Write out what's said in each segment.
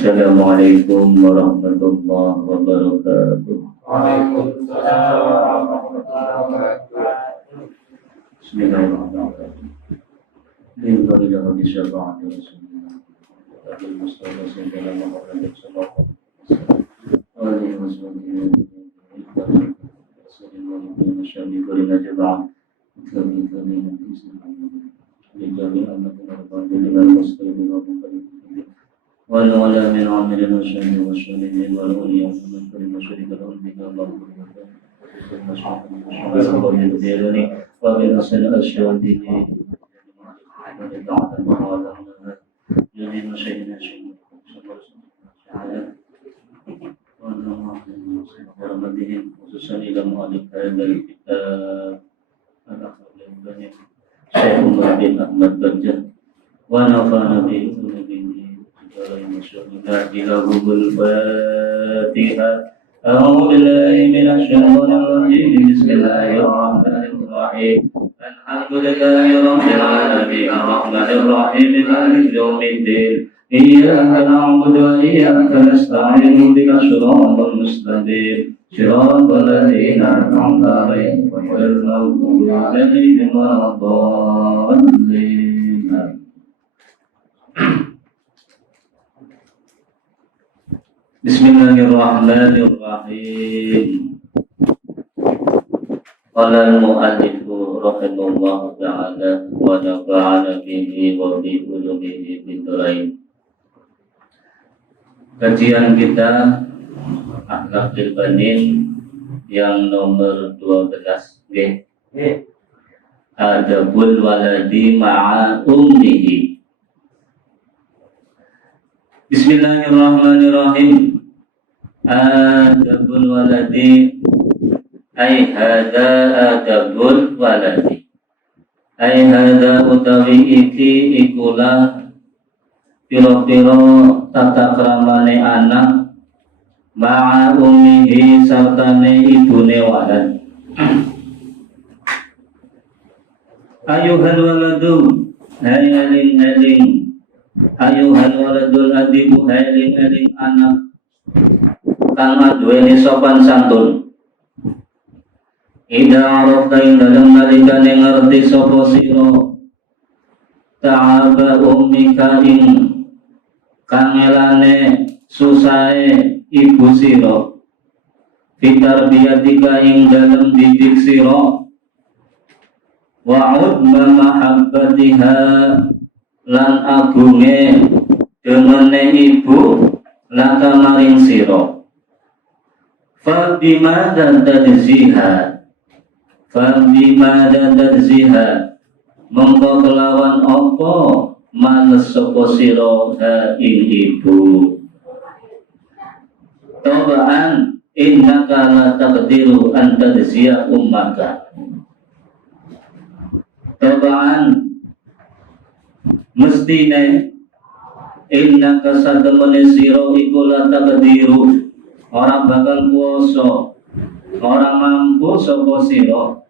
Assalamualaikum warahmatullahi wabarakatuh. Waalaikumsalam warahmatullahi wabarakatuh. Bismillahirrahmanirrahim. Alhamdulillah di syafaat Rasulullah. Abil Mustafa sallallahu alaihi wasallam. Alaihi wasallam. ولا من عامل وشهد وشهد والأولي ومن كل شريك له بك الله وبنصر الأشهاد جميع شيئا ورحمتهم خصوصا إلى مؤلف هذا الكتاب الأخر البني شيخ الله بن أحمد بجة ونفعنا به لهم الفاتحة. أعوذ بالله من الشيطان الرجيم. بسم الله الرحمن الرحيم. الحمد لله رب العالمين الرحمن الرحيم مالك يوم الدين. إياك نعبد وإياك نستعين اهدنا الصراط المستقيم صراط الذين أنعمت عليهم غير المغضوب عليهم ولا الضالين. Bismillahirrahmanirrahim. Qala al-mu'allif rahimahullah ta'ala wa nafa'ana bihi wa bi ulumihi bid-dharain. Kajian kita Akhlaqul Banin yang nomor 12 nggih. Adabul waladi ma'a ummihi. Bismillahirrahmanirrahim. Adabul waladi ay hada adabul waladi ay hada utawi iki ikulah piro-piro tata kramane anak ma'a ummihi sartane ibune walad. Ayuhal waladu haling-haling ayuhal waladul adibu haling-haling anak kang aduweni sopan santun. Ida arafta ing dalem nalikane ngerti sapa sira ta'aba ummika ing kangelane susahe ibu sira fitarbiyatika ing dalem didik sira wa'ud mahabbatiha lan agunge demene ibu laka maring sira. Fabima dan tadzihha mengko kelawan apa males sapa sira ha ing ibu. Tabaan innaka la taqdiru an tadzhiya ummaka. Tabaan mestine innaka satemene sira iku la taqdiru orang bakal kuasa, orang mampu sapa sira,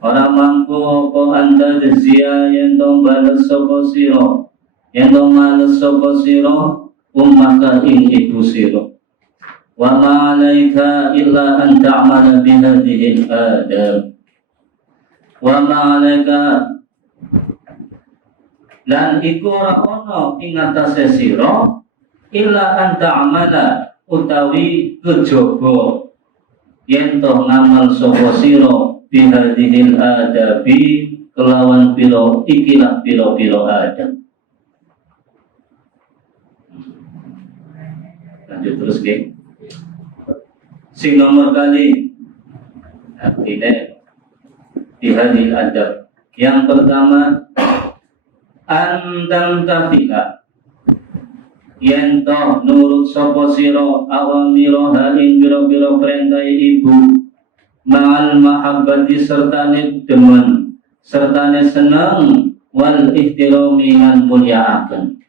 orang mampu apa anda dzia yen to bales sapa sira, yen to males sapa sira ummaka ing ibu sira. Wa ma 'alaika illa an ta'mala bi hadhihi al-adab. Wa ma 'alaika lan iku ora ana ing atase sira illa an ta'mala utawi kejaba yen toh ngamal sapa sira bihadhil adabi kelawan pira ikilah pira-pira adab. Lanjut terus nggih. Sing nomor kali artinya bihadhil adab. Yang pertama andang tafiha yen toh nurut sapa sira awamira ing pira-pira perintah ibu ma'al mahabbati sertane demen sertane seneng wal ihtirami lan mulyaaken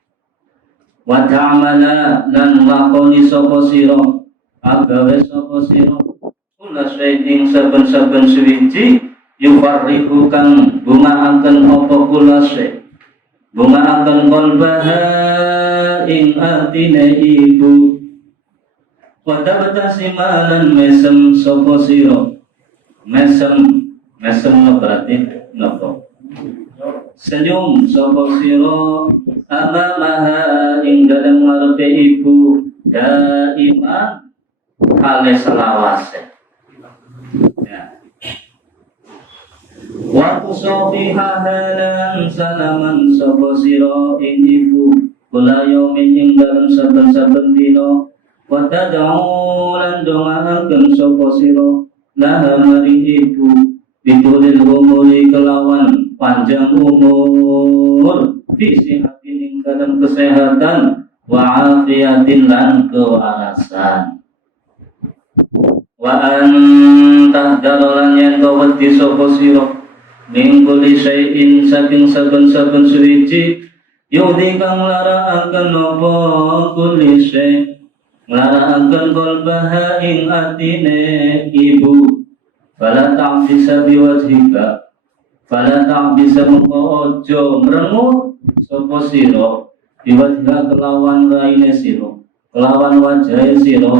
wa ta'amala lan lakoni sapa sira agawe sapa sira kula ing saben-saben suwiji yufarrihu kang bungaaken apa kula bungaaken qalbaha ing atine ibu wa tabtasimalan mesem sapa sira mesem berarti napa senyum sapa sira amamaha ing dalem ngarepe ibu daiman hale selawase ya wa tusafiha halan salaman sapa sira ing ibu kula yaumin ing dalem saben-saben dina wa tad'u lan dongaaken sapa sira laha maring ibu bitulil umuri kelawan panjang umur fisihatin ing dalam kesehatan wa afiatin lan kewarasan wa antahdarolan yang kawati sapa sira mingkuli syai'in saking saben-saben suwiji yudi kang laraaken apa kuli syai' laraaken qalbaha ing atine ibu fala ta'bisa biwajhika fala ta'bisa mengko ojo mrengut sapa sira biwajhika kelawan raine sira kelawan wajahe sira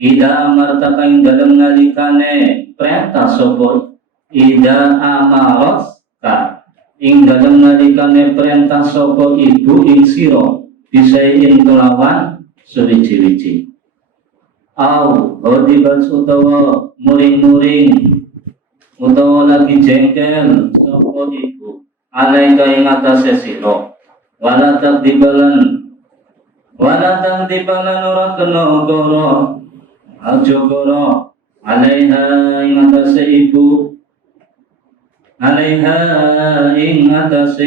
ida amartaka ing dalem nalikane perintah sapa ida amaros ka ing dalem nalikane perintah sapa ibu ing sira bisain kelawan suwiji-wiji au hodibat utawa muring-muring utawa lagi jengkel sapa ibu alaika ing atase sira wala takdibalan ora kena goro aja goro alaiha ing atase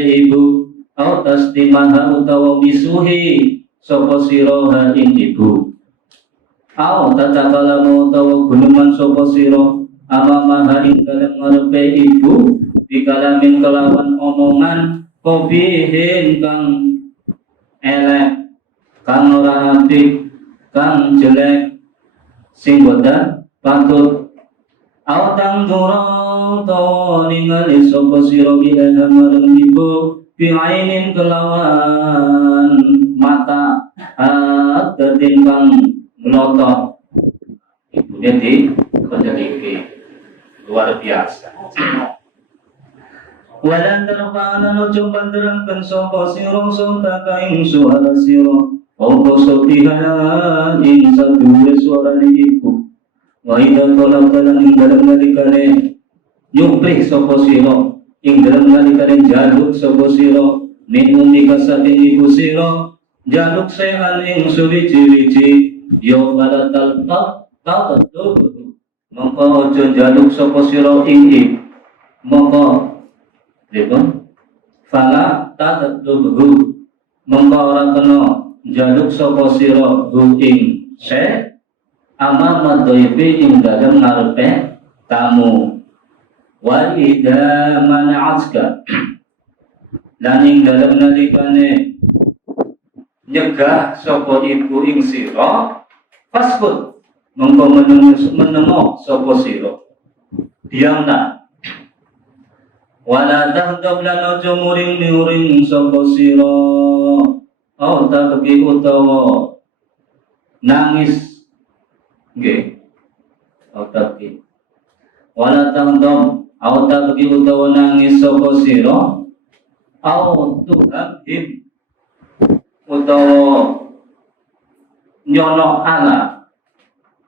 ibu au tasdimaha utawa misuhi sapa sira ing ibu au tatakalamu utawa guneman sapa sira amamaha ing dalem ngarepe ibu bikalamin kelawan omongan kobihin kang elek kang ora apik kang jelek sing boten patut au tangdura utawa ningali sapa sira ilaha marang ibu bi'ainin kelawan mata adatin kang melotot ibu jadi pendidik luar biasa walan terpana no coba terangkan sapa sira sota ing suara sira opo sotiha ing sadure suara ibu wa ida tolak dalam ing dalam nalikane nyuplih sapa sira ing dalam nalikane jaluk sapa sira min umika saking ibu sira jaluk sehan ing suwiji-wiji yo pada tau mongko aja jaluk sapa sira ing mongko dipun fala tadluhu mongko ora kena jaluk sapa sira ing se amama dhaifi ing dalem ngarepe tamu wa idza mana'atka lan ing dalem nalikane nyegah sapa ibu ing sira faskut mongko menemo sapa sira diamna wala tahdab lan aja muring-muring sapa sira au tabki utawa nangis nggih au tabki wala tahdab au tabki utawa nangis sapa sira au tuhim utawa nyono ala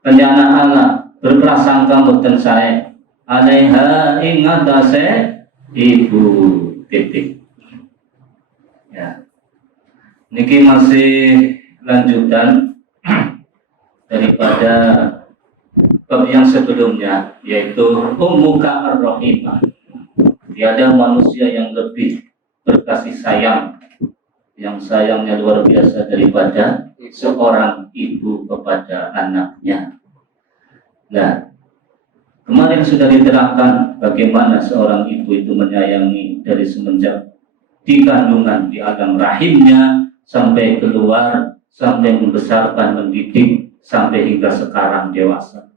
penyana ala berprasangka mboten sae alaiha ing atase ibu titik ya niki masih lanjutan daripada bab yang sebelumnya yaitu ummuka ar-rahimah tiada manusia yang lebih berkasih sayang yang sayangnya luar biasa daripada seorang ibu kepada anaknya. Nah, kemarin sudah diterangkan bagaimana seorang ibu itu menyayangi dari semenjak di kandungan di alam rahimnya sampai keluar, sampai membesarkan, mendidik, sampai hingga sekarang dewasa.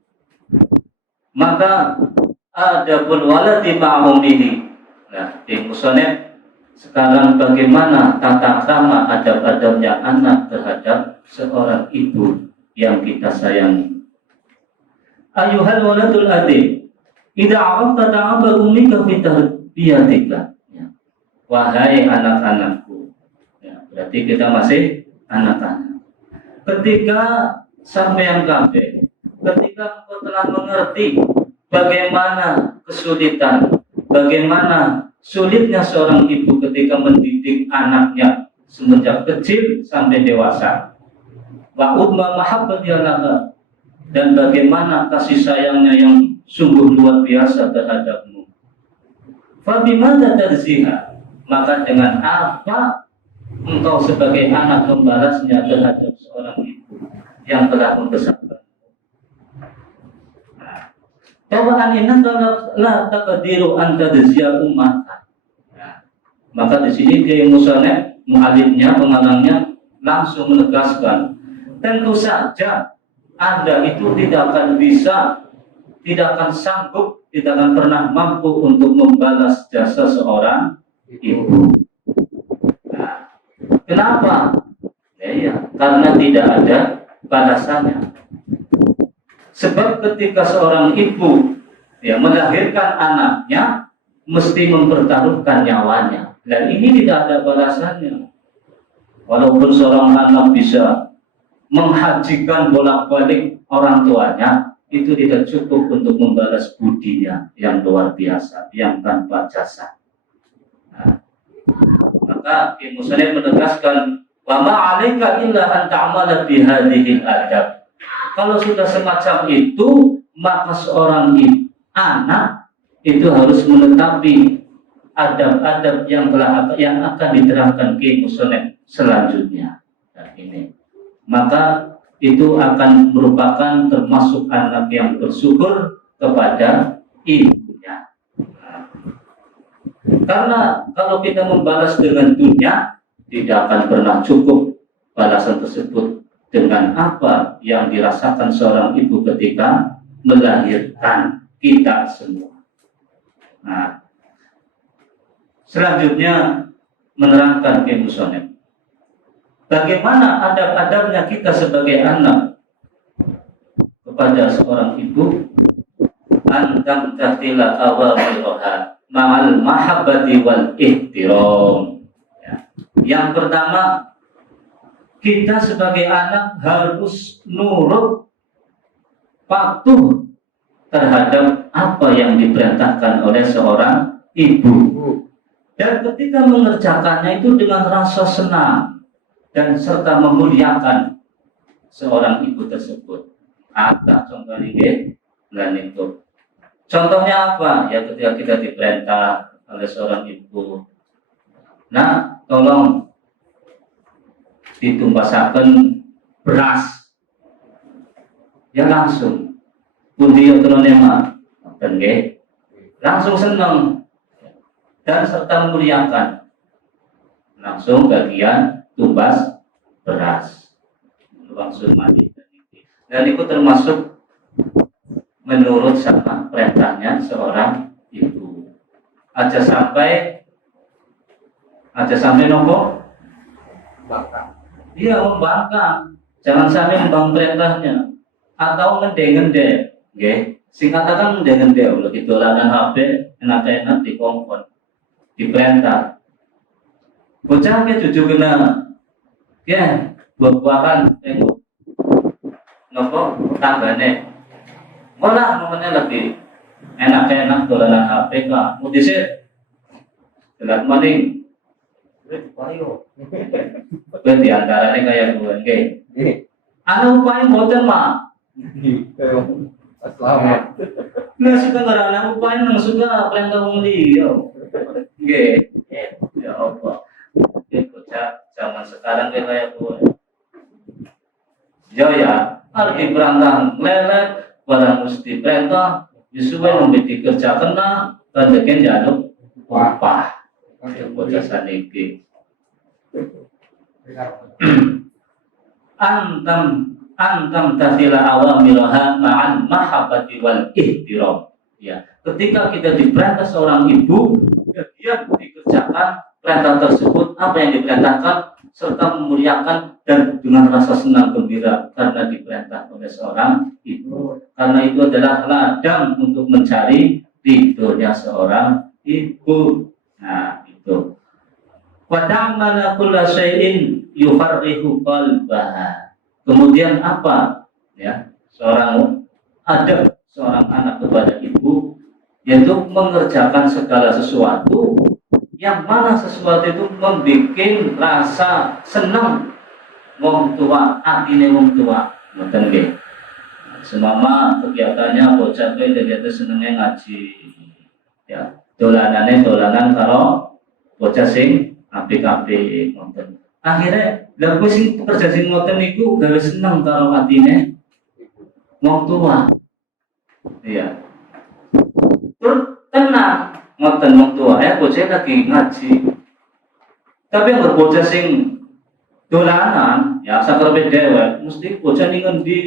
Maka ada pun waladi ma'umihi. Nah, di musonef Sekarang bagaimana tata krama adab-adabnya anak terhadap seorang ibu yang kita sayangi. Ayuhal waladul adik, idza arafta ta'aba ummika fi tarbiyatika. Ya. Wahai anak-anakku. Ya, berarti kita masih anak-anak. Ketika sampeyan kabeh, ketika engkau telah mengerti bagaimana kesulitan, bagaimana sulitnya seorang ibu ketika mendidik anaknya semenjak kecil sampai dewasa. Wa umma mahabbati anaka, dan bagaimana kasih sayangnya yang sungguh luar biasa terhadapmu. Fa bimana tarziha, maka dengan apa engkau sebagai anak membalasnya terhadap seorang ibu yang telah membesarkan. Tawaan innaka la taqdiru an tadzia ummaka. Maka di sini Kiai Musonef, mu'alifnya, pengarangnya langsung menegaskan, tentu saja Anda itu tidak akan bisa, tidak akan sanggup, tidak akan pernah mampu untuk membalas jasa seorang ibu. Nah, kenapa? Ya, karena tidak ada balasannya. Sebab ketika seorang ibu melahirkan anaknya, mesti mempertaruhkan nyawanya, dan ini tidak ada balasannya. Walaupun seorang anak bisa menghajikan bolak-balik orang tuanya, itu tidak cukup untuk membalas budinya yang luar biasa, yang tanpa jasa. Nah, maka Imam Muslim menegaskan, wa ma 'alaika illa an ta'mala bi hadhihi adab. Kalau sudah semacam itu, maka seorang anak itu harus menetapi adab-adab yang akan diterapkan Kiai Musonef selanjutnya. Nah, ini. Maka itu akan merupakan termasuk anak yang bersyukur kepada ibunya. Nah, karena kalau kita membalas dengan dunia, tidak akan pernah cukup balasan tersebut dengan apa yang dirasakan seorang ibu ketika melahirkan kita semua. Nah, selanjutnya menerangkan Kiai Musonef, bagaimana adab-adabnya kita sebagai anak kepada seorang ibu. Antam tatila awamiroha ma'al mahabbati wal ihtiram. Yang pertama, kita sebagai anak harus nurut, patuh terhadap apa yang diperintahkan oleh seorang ibu. Dan ketika mengerjakannya itu dengan rasa senang dan serta memuliakan seorang ibu tersebut. Ada contohnya itu. Contohnya apa? Ya ketika kita diperintah oleh seorang ibu, nah tolong ditumpasaken beras, ya langsung pundi tronema, langsung senang dan serta memuliakan, langsung bagian tumbas beras, langsung mandi. Dan itu termasuk menurut sama perintahnya seorang ibu. Aja sampai nopo bakal. Dia membangkang, jangan sampai membang perintahnya atau ngende-ngende, nggih. Sing katakan ngende-ngende, kalau didolanan HP, enak-enak dikongkon, diperintah. Bocah ke cucu kena, ya buah-buahan, tengok, nopo tanggane, malah momennya lebih enak-enak dolanan HP kak, mau disir, jelas maning. Ayo, di antaranya kayak gue, oke. Anu upain boten mah. Selamat. Nggak suka ngerana upain nang suka perintah umli, yo. Oke, ya Allah. Bocah zaman sekarang kayak gue. Yo ya, arti perantang lelet, barang mesti perintah, disuruh memberi kerja kena, dan deken jaduk upah. Bocah saniki. Antam tasila awamiroha ma'an mahabbati wal ihtiram. Ya, ketika kita diperintah seorang ibu, dia dikerjakan perintah tersebut, apa yang diperintahkan, serta memuliakan dan dengan rasa senang gembira karena diperintah oleh seorang ibu. Karena itu adalah ladang untuk mencari ridhonya seorang ibu. Nah, itu. Wa ta'amala kulla syai'in yufarrihu qalbaha. Kemudian apa? Ya, seorang anak kepada ibu, yaitu mengerjakan segala sesuatu yang mana sesuatu itu membuat rasa senang wong tua, atine wong tua. Ngoten nggih. Semama kegiatannya bocah kuwi kegiatan senenge ngaji. Ya, dolanan karo bocah sing apik-apik ngoten. Akhirnya lha kuwi sing pekerja sing ngoten niku gawe seneng karo atine wong tua. Iya. Terus tenang ngoten wong tua ya bocah lagi ngaji. Tapi yang berbocah sing dolanan ya sakrepe dewek mesti bocah ning ngendi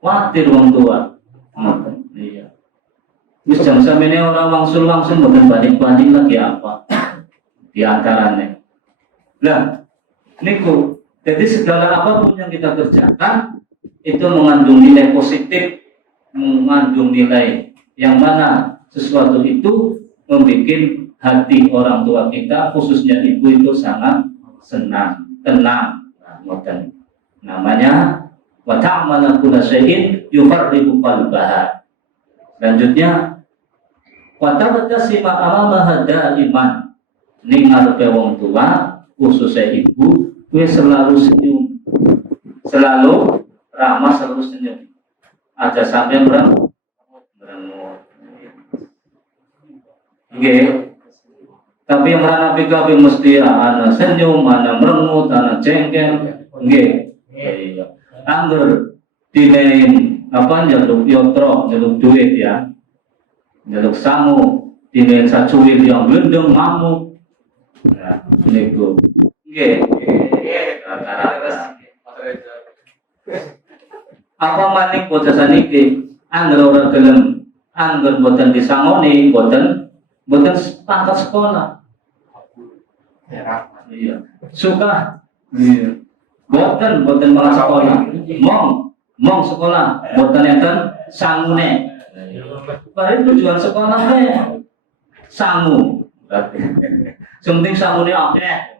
kuwatir wong tua. Ngoten. Iya. Wis jam samene ora wangsul-wangsul mboten balik-balik lagi apa. Di antaranya. Lah niku jadi segala apapun yang kita kerjakan itu mengandung nilai positif, mengandung nilai yang mana sesuatu itu membuat hati orang tua kita, khususnya ibu itu sangat senang, tenang. Nah, namanya wa ta'amala kulla syai'in yufarrihu qalbaha. Selanjutnya wa tabtasima amamaha daiman. Ning ngarepe wong tua, khususnya ibu, kuwi selalu senyum. Selalu ramah, selalu senyum. Aja sampai merengut. Nggih. Tapi yang merana PKB mesti ana senyum, ana merengut, ana cengkel. Nggih. Iya. Angger dinain apa njaluk yotro, njaluk duit ya. Njaluk sangu, dinain sacuwil yang blendeng mamuk. Nah, niku. Nggih. Apa maning bocah saniki angger ora gelem, angger boten disangoni, boten pangkat sekolah. Iya. Suka. Iya. Boten malah sekolah. Mong sekolah, boten enten sangune. Padahal tujuan sekolah teh sangu. Penting sangune akeh.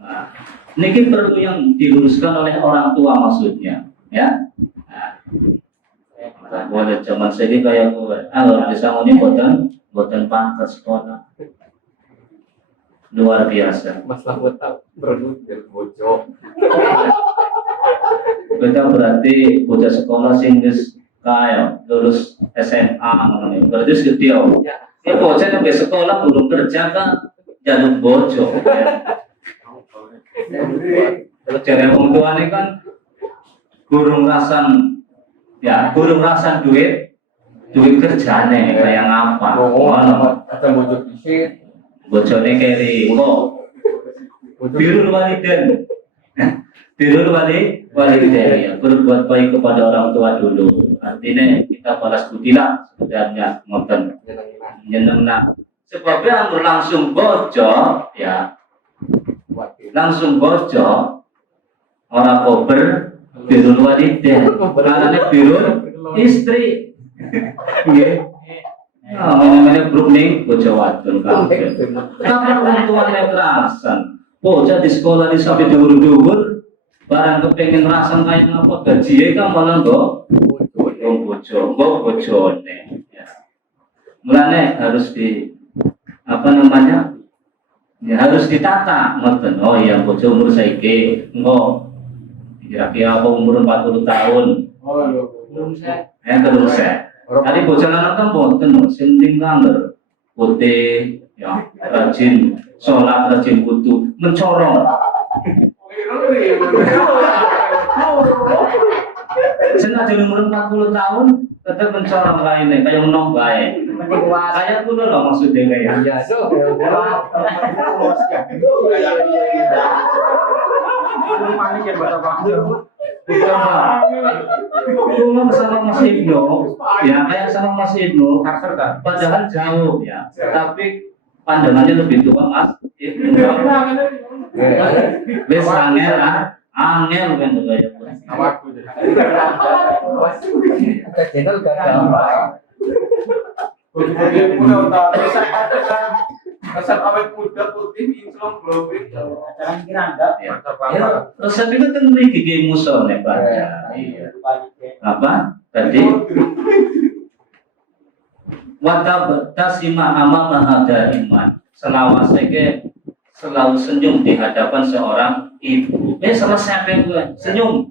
Nah, niki perlu yang diluruskan oleh orang tua maksudnya, ya. Nah, boleh zaman segi kayak gue, kalau disanguni boten pangkat sekolah. Luar biasa. Masalah buat berebut dan bocok. Kita berarti bocah sekolah sing wis kaya lulus SMA ngono. Berarti wis gede yo. Ya bocah yang sekolah belum kerja kan jaluk bojo. Kalau jare wong tuane kan gurung rasan duit kerjane kayak ngapa. Ngono. Kata bocok disit. Bojone keri kok. Birrul walidain. Birrul walidain ya, berbuat baik kepada orang tua dulu. Artinya kita balas budilah sebenarnya ngoten. Nyenengna. Sebabnya anggur langsung bojo ya. Langsung bojo orang kober birrul walidain. Karena birrul istri. Nggih. Nah, namanya grooming bojo wadon kabeh. Kapan wong tuane kerasan. Bocah di sekolah di sampai dhuwur-dhuwur, barang kepengen rasan kaya ngapa gajinya kan malah mbok bojone. Ya. Mulane harus harus ditata ngoten. Oh iya bojo umur saiki engko kira-kira apa umur 40 tahun. Oh, belum saya. Belum saya. Tadi bocah lanang kan boten sing penting kanger putih ya rajin sholat, rajin wudu, mencorong. Sengaja umur 40 tahun tetap mencorong lainnya kayak menong baik. Saya pun loh maksudnya kayak. Iya, so. Pulang sama Mas Ibnu, ya kayak sama Mas Ibnu, padahal jauh ya, tapi pandangannya lebih tua Mas Itu wis angel angel kan kaya. Awakku jadi. Channel gagal. Putih punya otak. Resep awet muda putih insong glowing. Jangan kira enggak. Ya. Mantap Ya, banget. resep itu kan mriki ki musone baca. Iya. Apa? Tadi watabtasima amama hada iman. Selawasnya selalu senyum di hadapan seorang ibu. Selesai gue senyum.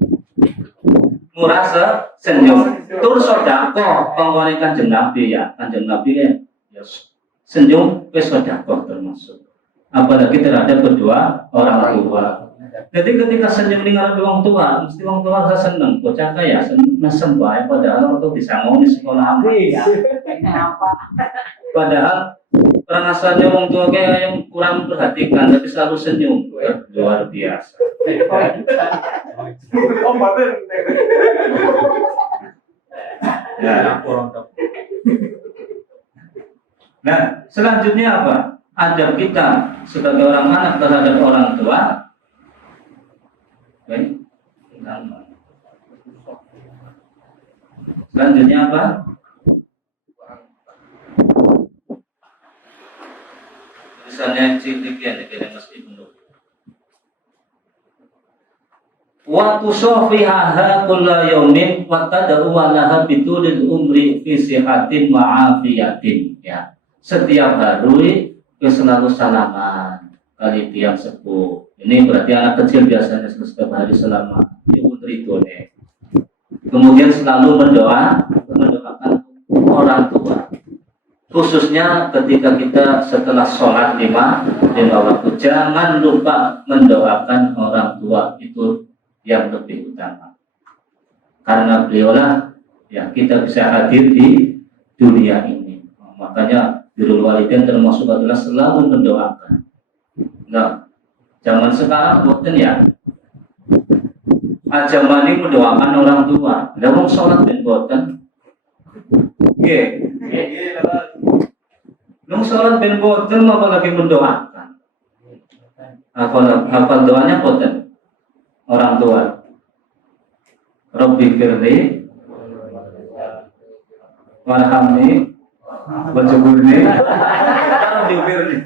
Murasa senyum. Tur sodako pengwali Kanjeng Nabi ya. Kanjeng Nabi ya senyum ke sodako termasuk. Apalagi terhadap kedua orang tua. Jadi ketika senyum dengan orang tua, mesti orang tua rasa seneng. Bocah kaya seneng bae padahal orang bisa mau di sekolah apa. Padahal permasalahannya orang tua kayak yang kurang perhatikan tapi selalu senyum. Luar biasa. Oh, bener. Ya. Nah, selanjutnya apa? Adab kita sebagai orang anak terhadap orang tua. Baik. Selanjutnya apa? Tulisannya cilik-cilik ya, mesti penuh. Wa tusafihaha kulla yaumin wa tad'u laha bitulil umri fi sihatin wa afiyatin ya. Setiap hari kita selalu salaman kali tiang sepuh. Ini berarti anak kecil biasanya setiap hari salaman. Ini nih. Kemudian selalu mendoakan orang tua. Khususnya ketika kita setelah sholat lima waktu, jangan lupa mendoakan orang tua, itu yang lebih utama. Karena beliaulah ya kita bisa hadir di dunia ini. Makanya birrul walidain termasuk adalah selalu mendoakan. Nah, zaman sekarang bukan ya. Ajamani mendoakan orang tua. Lah wong salat ben boten. Nggih. Nung salat ben boten apalagi mendoakan. Apa doanya boten? Orang tua. Rabbi firli warhamni wajburni Rabbi firli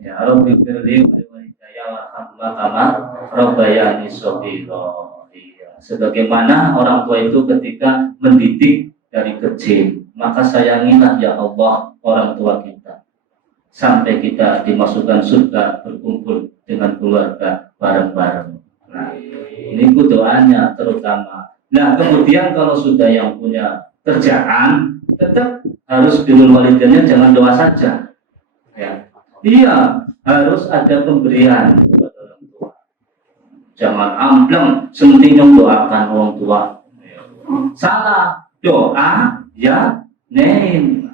ya Rabbi firli ya warhamna kama rabbayani shaghira. Sebagaimana orang tua itu ketika mendidik dari kecil, maka sayangilah ya Allah orang tua kita sampai kita dimasukkan surga berkumpul dengan keluarga bareng-bareng. Nah, ini doanya terutama. Nah, kemudian kalau sudah yang punya kerjaan, tetap harus birrul walidainnya jangan doa saja. Ya. Iya, harus ada pemberian kepada orang tua. Jangan ambleng senting doakan orang tua. Salah, doa ya nein.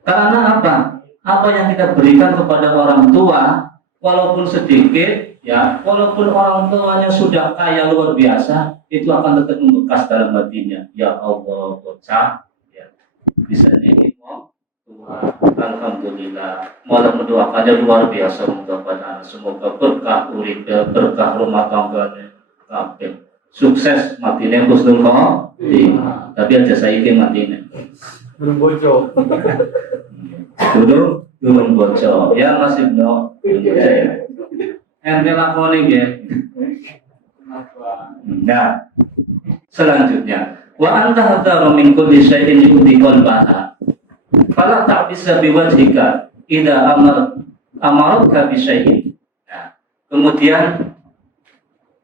Karena apa? Apa yang kita berikan kepada orang tua, walaupun sedikit, ya, walaupun orang tuanya sudah kaya luar biasa, itu akan tetap membekas dalam hatinya. Ya Allah, bocah, ya, bisa nih, alhamdulillah. Malah mendoakannya luar biasa mudah-mudahan. Semoga berkah urip, berkah rumah tangganya, kabeh. Sukses matine husnul khotimah. Tapi aja saiki matine. Belum bocor. Belum bocor. Ya Mas Ibnu. Ente lakoni nggih. Nah, selanjutnya wa anta hadaru min kulli syai'in yu'ti qalbaha. Fala ta'bisa biwajhika idza amaraka bi syai'in. Nah, kemudian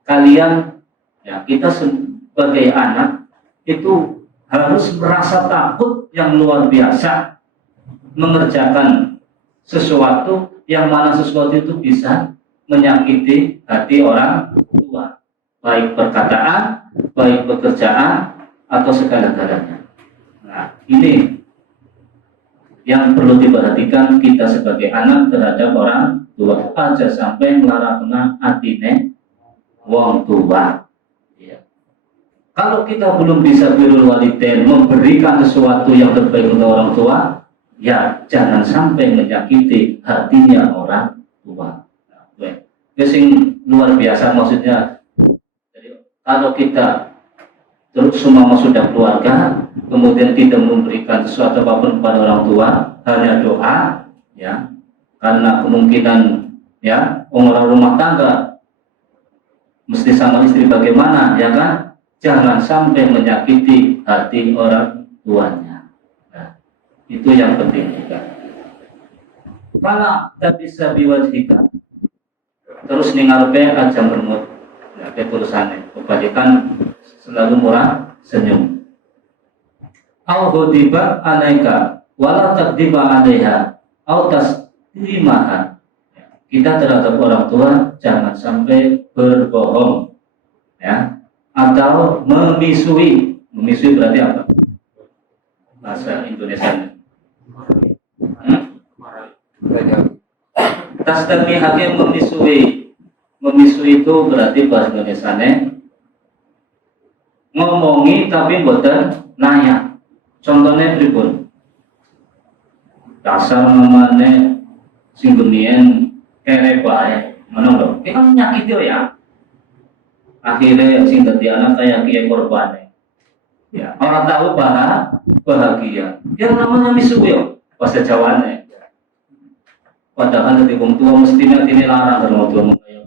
kalian ya kita sebagai anak itu harus merasa takut yang luar biasa mengerjakan sesuatu yang mana sesuatu itu bisa menyakiti hati orang tua, baik perkataan, baik pekerjaan atau segala-galanya. Nah, ini yang perlu diperhatikan kita sebagai anak terhadap orang tua, aja sampai nglarakna atine wong tua. Ya. Kalau kita belum bisa birrul walidain, memberikan sesuatu yang terbaik untuk orang tua, ya jangan sampai menyakiti hatinya orang tua. Itu sing luar biasa maksudnya. Jadi, kalau kita terus semua sudah keluarga, kemudian tidak memberikan sesuatu apapun kepada orang tua, hanya doa, ya, karena kemungkinan ya orang rumah tangga mesti sama istri bagaimana, ya kan? Jangan sampai menyakiti hati orang tuanya. Nah, itu yang penting juga. Fala tabisa biwajhika. Terus ningarepe aja mermut. Ya, ketulusannya. Kebalikan selalu murah senyum. Au ghadiba alaika wala taqdiba alaiha au taslimaha. Kita terhadap orang tua jangan sampai berbohong, ya, atau memisui. Memisui berarti apa? Bahasa Indonesia. Tasdami hakim memisui. Memisui itu berarti bahasa Indonesia ngomongi tapi mboten nanya. Contohnya pripun? Dasar namanya sing gemien kere bae, ngono lho. Iki kan nyakiti ya. Akhirnya sing dadi anak kaya kiye korban. Ya, orang tahu bahagia. Yang namanya misu yo, bahasa Jawane. Padahal dari wong tua mestinya ini larang kalau tua kayak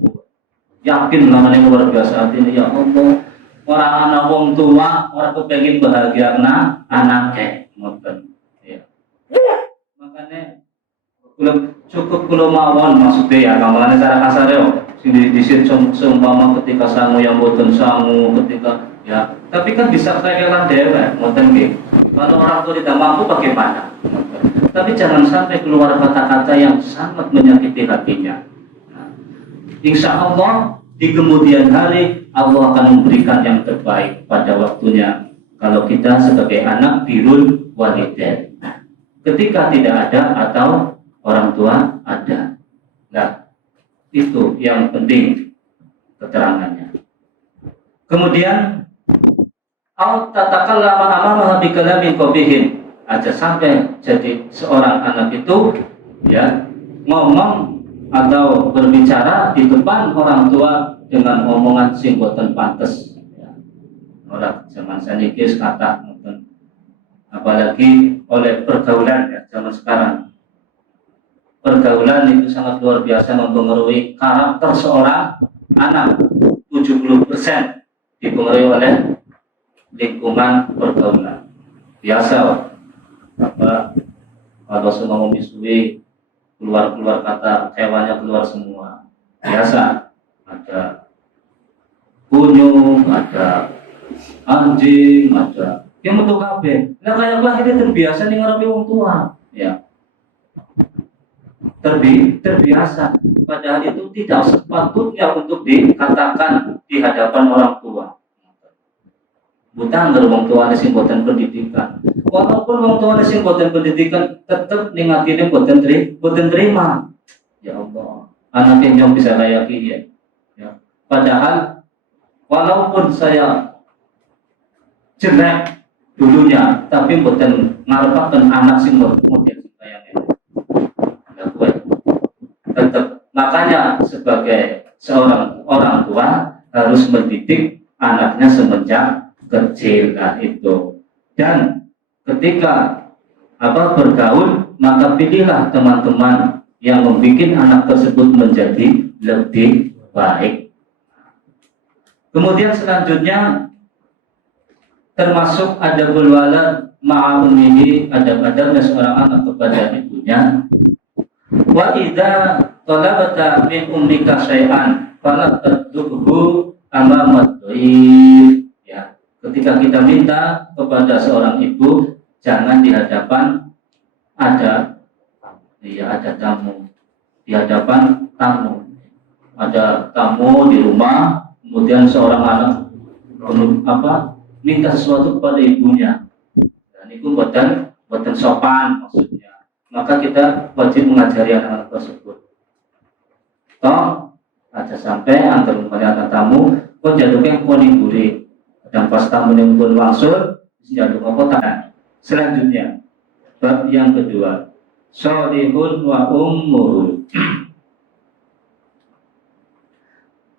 yakin namanya luar biasa ini ya Allah. Orang anak wong tua, orang kepengen bahagia anaknya, ngoten. Ya. Makanya cukup kulo mawon maksudnya ya, gambarannya cara kasar yo. Sini disit seumpama ketika sangu yang boten sangu ketika ya. Tapi kan bisa kailan dhewe, ngoten nggih. Kalau orang tua tidak mampu bagaimana? Tapi jangan sampai keluar kata-kata yang sangat menyakiti hatinya. Nah, insya Allah di kemudian hari Allah akan memberikan yang terbaik pada waktunya. Kalau kita sebagai anak birrul walidain. Ketika tidak ada atau orang tua ada. Nah, itu yang penting keterangannya. Kemudian au tatakallama amamaha bi kalamin qabihin. Aja sampai jadi seorang anak itu ya ngomong atau berbicara di depan orang tua dengan omongan sing boten pantes. Ya. Orang zaman saniki kata ngoten. Apalagi oleh pergaulan ya zaman sekarang. Pergaulan itu sangat luar biasa mempengaruhi karakter seorang anak. 70% dipengaruhi oleh lingkungan pergaulan. Biasa apa kalau semua memisui keluar kata hewannya keluar semua. Biasa ada kunyung, ada anjing, ada yang metu kabeh. Nah kayak lahirnya terbiasa nih ngarepe wong tua, ya. Terbiasa. Padahal itu tidak sepatutnya untuk dikatakan di hadapan orang tua. Bukan dari wong tua sing boten pendidikan. Walaupun wong tua sing boten pendidikan tetap ningatine boten terima. Ya Allah, anaknya yang bisa kayak kiye. Ya. Padahal walaupun saya jelek dulunya, tapi boten ngarepaken anak sing model kayak ini. Ya kuwi. Tetap makanya sebagai seorang orang tua harus mendidik anaknya semenjak kecil. Nah itu. Dan ketika bergaul, maka pilihlah teman-teman yang membuat anak tersebut menjadi lebih baik. Kemudian selanjutnya termasuk adabul walad ma'a ummihi, adab-adabnya seorang anak kepada ibunya. Wa idza talabata min ummika syai'an fala tadubhu amamat dhaif. Ketika kita minta kepada seorang ibu, jangan di hadapan ada tamu, di hadapan tamu, ada tamu di rumah, kemudian seorang anak minta sesuatu kepada ibunya, dan itu buatan sopan maksudnya. Maka kita wajib mengajari anak-anak tersebut. Toh, aja sampai antar kepada tamu, kok jaduknya koni buri. Dan pas tamu yang pun langsung jatuh ke kota. Selanjutnya Bab yang kedua, Sholihun wa ummuhu.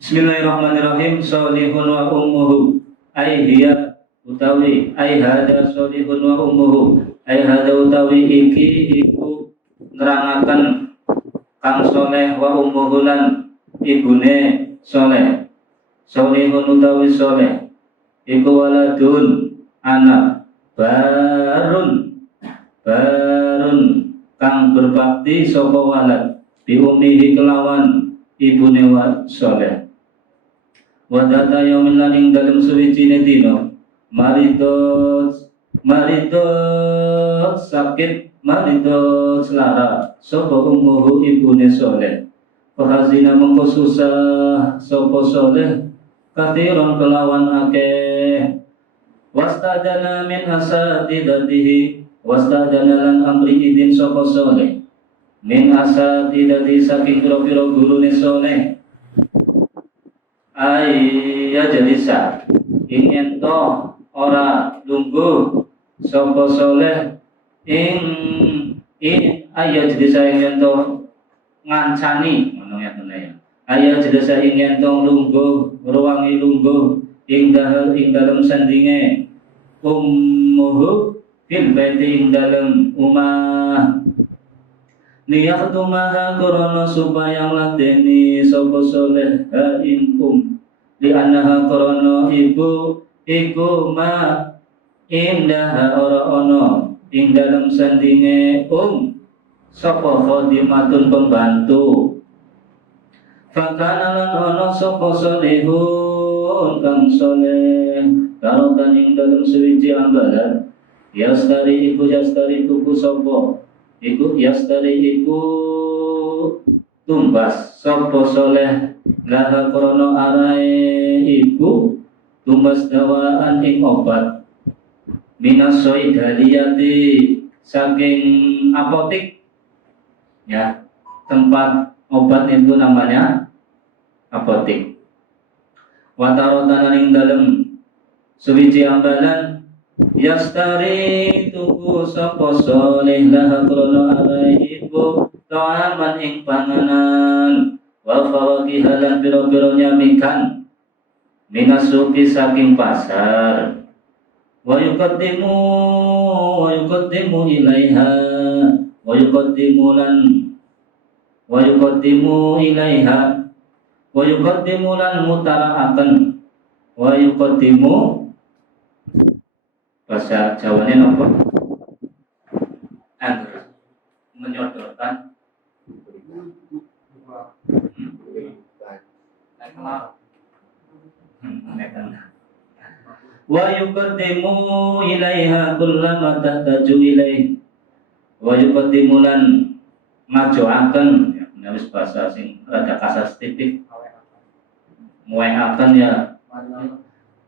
Bismillahirrahmanirrahim. Sholihun wa ummuhu ay hiya utawi ay hada sholihun wa ummuhu ay hada utawi iki iku nerangaken kang soleh wa ummuhu lan ibune soleh. Sholihun utawi soleh iku waladun anak barun kang berbakti sapa walad bi ummihi kelawan ibune wa soleh. Wadata yaumin laning dalem suwijine dina maridot sakit maridot selara sapa ummuhu ibune soleh. Fahazina mengko susah sapa soleh katiron kelawan akeh. Wastadana min asatidatihi wastadana lan amri idin sapa soleh min asatidati saking pira-pira gurune soleh ayya jalisa ingin to ora lungguh sapa soleh ing ayya jalisa ingin to ngancani ngono ya tenan. Ayya jalisa ingin to lungguh ruwangi lungguh ing dalem sandinge ummuhu fil baiti ing dalem umah liyaktumaha korona supaya ngladeni sapa soleh ha ing li annaha korona ibu iku ma indah ora ono ing dalem sandinge sapa khadimatun pembantu. Fakana lan ono sapa solehun kang soleh karotan ing dalem suwiji ambalan yastari tuku sapa iku yastari iku tumbas sapa soleh laha krono arae iku tumbas dawaan ing obat minas soidaliyati saking apotik ya, tempat obat itu namanya apotik. Watarotan ing dalem suwiji ambalan yastari tuku sapa soleh laha krono araibu ta'aman ing panganan wa fawakihalan piro-piro nyamikan minasuki saking pasar wa yuqaddimu ilaiha wa yuqaddimu lan mutaraaken wa yuqaddimu bahasa Jawanya apa? Angger menyodorkan wa yuqaddimu ilaiha kullama tahtaju ilaih wa yuqaddimu lan majuaken ya wis bahasa sing rada kasar titik muehaken ya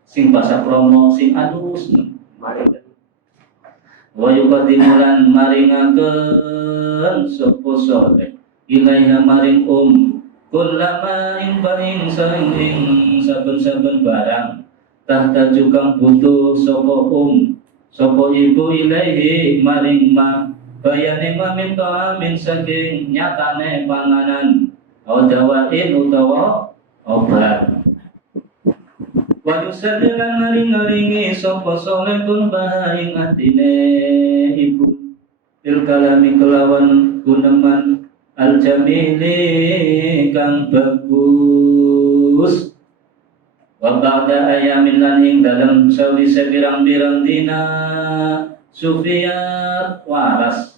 sing bahasa promo sing alus wa yuqaddimulan maringaken sapa soleh ilaiha maring kullama ing paring saben-saben barang tahta jukang butuh sapa ibu ilaihi maring ma bayane maminta amin saking nyatane panganan dawain utawa obat. Wa yusallilan ngaring-ngaringi sapa soleh kun bahaing atine ibu il kalami kelawan guneman al jamili kang bagus. Wa ba'da ayamin lan ing dalem sawise pirang-pirang dina Sufiyat waras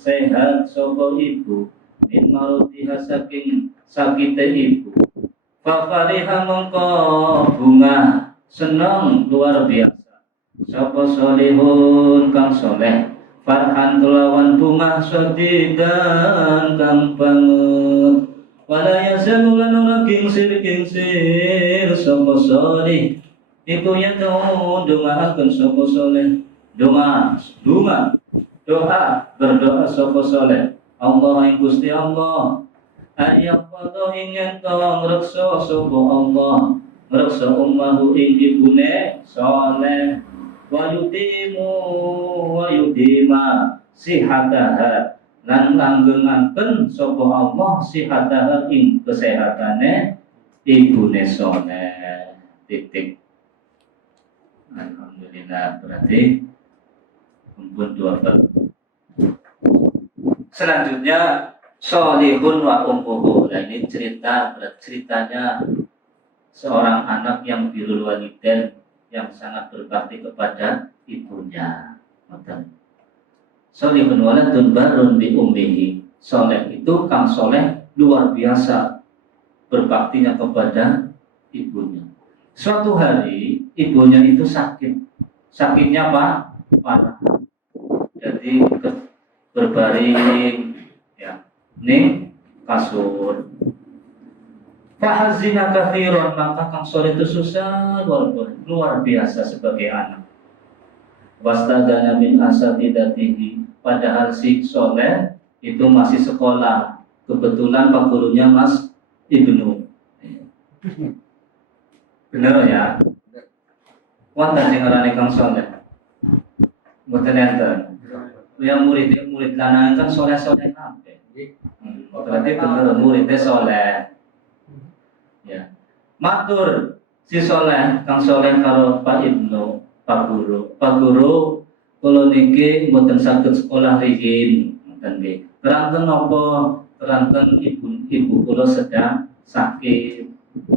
sehat sapa ibu min marutiha saking sakite ibu. Fafariha mongko bunga senang luar biasa sapa solehun kang soleh farhan kelawan bunga sadidan kang banget wala yazalu lan ora kingsir sapa soleh iku yad'u dongaaken sapa soleh doa berdoa sapa soleh Allah ing Gusti Allah ayat pada ingin tolong reksa sapa Allah reksa ummahu ing ibune soleh wa yudima sihataha lan langgengaken sapa Allah sihataha ing kesehatane ibune soleh. Titik. Alhamdulillah, berarti kumpul 2 bab. Selanjutnya Solihun wa ummuhu. Nah, ini ceritanya seorang anak yang birrul walidain, yang sangat berbakti kepada ibunya. Solihun waladun barun bi ummihi. Soleh itu kang soleh luar biasa berbaktinya kepada ibunya. Suatu hari ibunya itu sakit. Sakitnya apa? Parah. Jadi berbaring, ya, ini kasur. Fahazina kathiron, maka kang soleh itu susah luar biasa sebagai anak. Wastadana min asatidatihi, padahal si soleh itu masih sekolah. Kebetulan pak gurunya Mas Ibnu. Bener ya? Wonten sing ngarani kang soleh. Mboten enten. Yang murid lanang kan soleh-soleh kabeh. Berarti bener muridnya soleh. Ya. Matur si soleh, kang soleh karo Pak Ibnu, Pak Guru. Pak Guru kula niki mboten saged sekolah riyin, ngoten nggih. Keranten napa? Keranten ibu kula sedang sakit.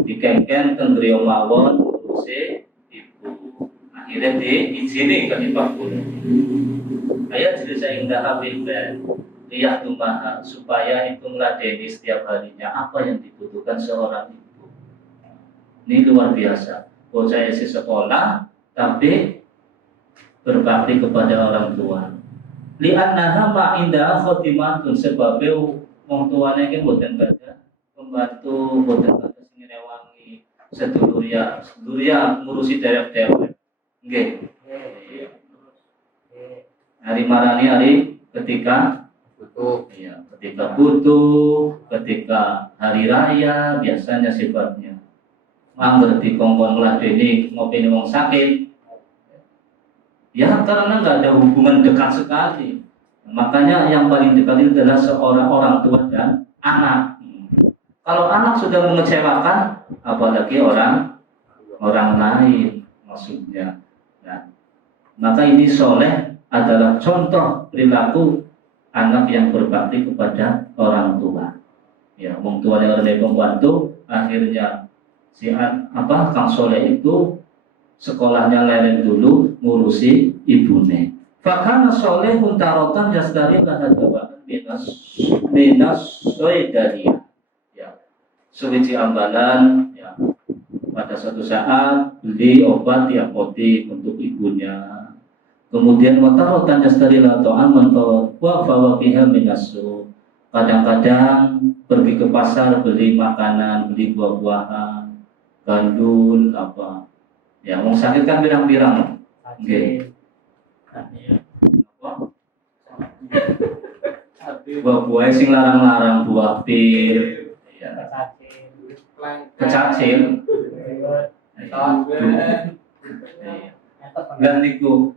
Dikengken teng griya mawon ngurusi ibu. Akhirnya diizini ke Pak Guru. Ayat cerita indah Habib lihat tumaha supaya itu meladeni setiap harinya apa yang dibutuhkan seorang ibu. Ini luar biasa. Bocah isi sekolah tapi berbakti kepada orang tua. Li'annaha ma'inda khotimatun, sebabnya wong tuane iki mboten badhe pembantu, mboten badhe sing ngewangi sedulur ya ngurusi derek-derek. Nggih. Hari marani hari ketika butuh, ya, ketika butuh, ketika hari raya biasanya sifatnya. Berarti kongkon meladeni ngopeni wong sakit. Ya karena nggak ada hubungan dekat sekali. Makanya yang paling dekat itu adalah seorang orang tua dan anak. Kalau anak sudah mengecewakan, apalagi orang lain maksudnya. Nah, maka ini soleh adalah contoh perilaku anak yang berbakti kepada orang tua. Ya, wong tuanya oleh pembantu, akhirnya kang soleh itu sekolahnya leren dulu ngurusi ibune. Fakana solehun tarotan yasdari lahadawa binas soidania. Ya, suwici ambalan, ya, pada suatu saat beli obat di apotik untuk ibunya. Kemudian watarotan yasdari lato'aman wa fawakiha minasu. Kadang-kadang pergi ke pasar beli makanan, beli buah-buahan, gandul apa. Ya, wong sakit kan pirang-pirang. Nggih. Buah-buah sing larang-larang, buah pir, ya. Kecacil. Dan niku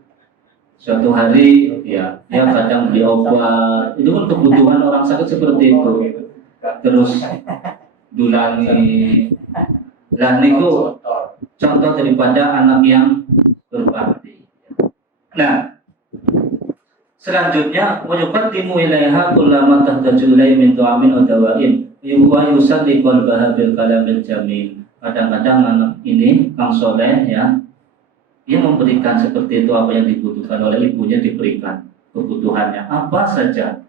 suatu hari ya kadang beli obat, itu kan kebutuhan orang sakit seperti itu. Terus dulangi. Dan niku contoh daripada anak yang berbakti. Nah, selanjutnya wajibatimu ilaiha kullama tahtaju ilaihi min tu'amin wa dawain wa yusalli qalbaha bil kalamil jamil. Kadang-kadang anak ini kang soleh ya, dia memberikan seperti itu apa yang dibutuhkan oleh ibunya, diberikan kebutuhannya apa saja.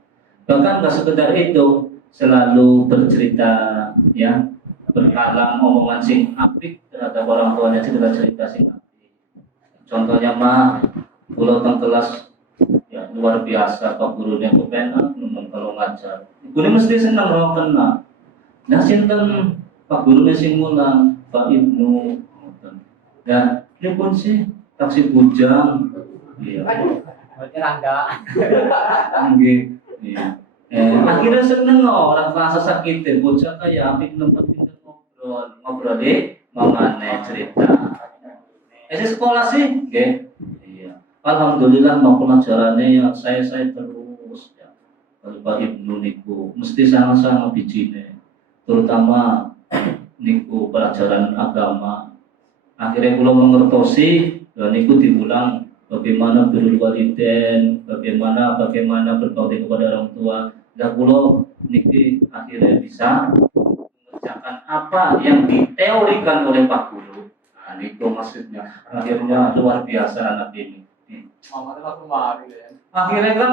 Bahkan nggak sekedar itu, selalu bercerita ya, berkalam omongan sing apik terhadap orang tuanya, cerita sing apik. Contohnya mah kula teng kelas ya luar biasa, Pak gurunya kepenak nemen kalau ngajar. Ibune mesti seneng ora kena. Nah sinten Pak gurunya sing mulang, Pak Ibnu. Nah, ini pun sih taksi bujang. Iya. Berarti rangga. Nggih. Iya. Akhirnya seneng orang rasa sakitin bocah kayak apik nempat pinter ngobrol deh mamane cerita. Sekolah sih, nggih. Iya. Alhamdulillah mau pelajarannya ya saya terus ya. Kalau Pak Ibnu niku mesti sama-sama bijine, terutama niku pelajaran agama. Akhirnya kula mengertosi dan niku diulang bagaimana birrul walidain, bagaimana berbakti kepada orang tua. Dan kula niki akhirnya bisa mengerjakan apa yang diteorikan oleh Pak Guru. Nah, niku maksudnya akhirnya luar biasa anak ini. Mama langsung mari ya. Akhirnya kan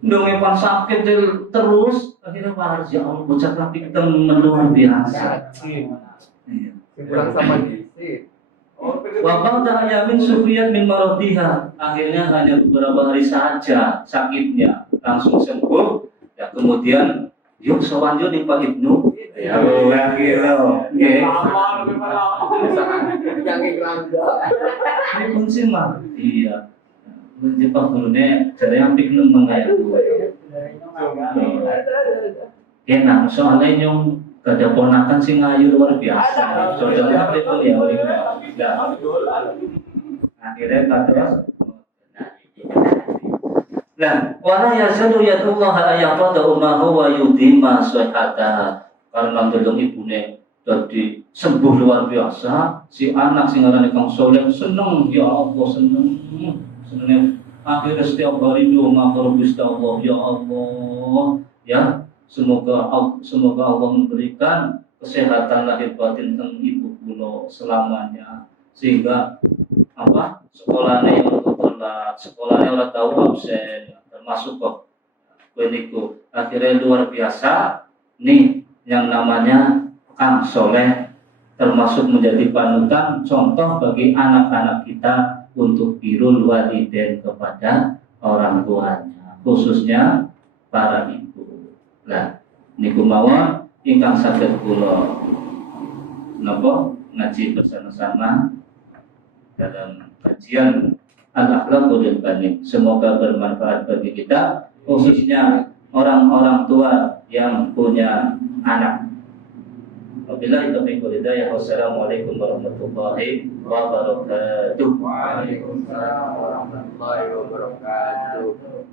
dongepan sakit terus, akhirnya harus ya Allah bocah tapi temen luar biasa. Iya. Kurang sama gizi. Wabang dahaya min sufiyat min marodiha. Akhirnya hanya beberapa hari saja sakitnya langsung sembuh. Ya kemudian yuk sewanjur di Pak Ibnu. Ya akhirnya. Lama lebih lama. Yang kerangga. Ini kunci mah. Iya. Menjebak gurunya jadi yang pikir mengayat enak soalnya nyong gada ponakan sing ayu luar biasa cocoknya itu ya oleh akhirnya kata nah wala yazadu yadullah ayaqada umahu wa yudima sihata karena delong ibune jadi sembuh luar biasa si anak sing ngarane Kang Soleh seneng ya Allah seneng akhirnya setiap hari doa kepada Allah ya Allah ya semoga Allah memberikan kesehatan lahir batin teng ibu kula selamanya sehingga apa sekolahnya yang telat sekolahnya orang tahu absen termasuk kok beniku akhirnya luar biasa nih yang namanya Kang Soleh termasuk menjadi panutan contoh bagi anak-anak kita untuk birrul walidain kepada orang tuanya, khususnya para ibu. Nah, niku mawon ingkang saged kula napa ngaji bersama-sama dalam kajian Al-Akhlaqul Banin. Semoga bermanfaat bagi kita, khususnya orang-orang tua yang punya anak. Wabillahi taufiq wal hidayah. Wassalamualaikum warahmatullahi wabarakatuh. Waalaikumsalam warahmatullahi wabarakatuh.